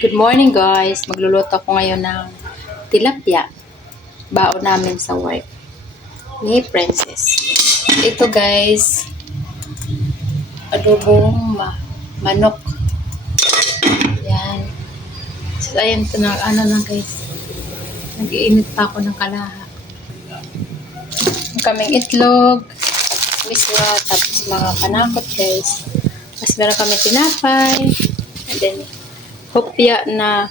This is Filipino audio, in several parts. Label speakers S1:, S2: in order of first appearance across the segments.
S1: Good morning guys. Magluluto ako ngayon ng tilapia. Baon namin sa work. Ni Princess. Ito guys. Adobong ma manok. Yan. So ayan ito na ano na guys. Nag-iinit pa ako ng kalaha. Kaming itlog. Miswa. Tapos mga panakot guys. Tapos meron kami tinapay. And then hopya na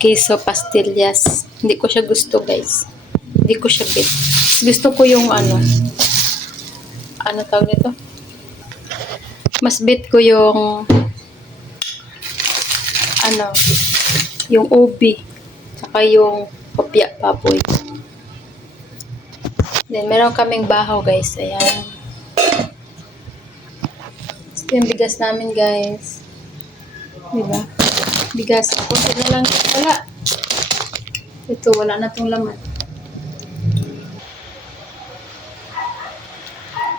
S1: queso pastillas. Hindi ko siya gusto, guys. Hindi ko siya bet. Gusto ko yung ano, ano tawag nito? Mas bet ko yung ano, yung ubi. Saka yung hopya baboy. Then, meron kaming bahaw, guys. Ayan. Ito yung bigas namin, guys. Diba? Bigas. Kunti na lang. Wala. Ito, wala na tong laman.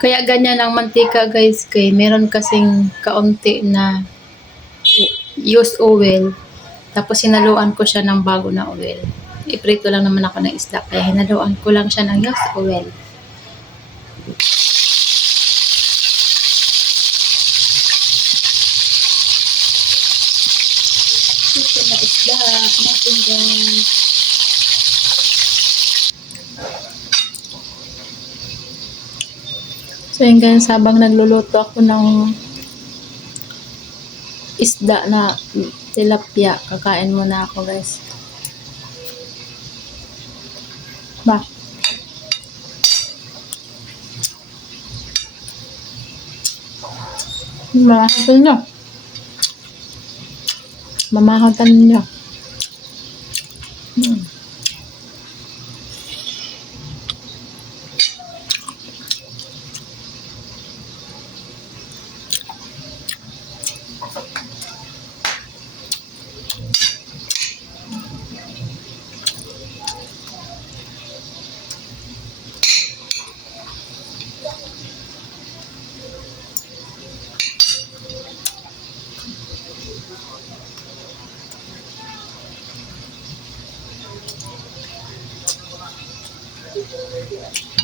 S1: Kaya ganyan ang mantika guys kay meron kasing kaunti na used oil. Tapos hinaluan ko siya ng bago na oil. Iprito lang naman ako ng isda kaya hinaluan ko lang siya ng used oil. Ito na isda natin guys. So yun guys, habang nagluluto ako ng isda na tilapia, kakain muna ako guys. Ba? Mamahatan nyo. Mamahagan niya. Hmm. Thank you.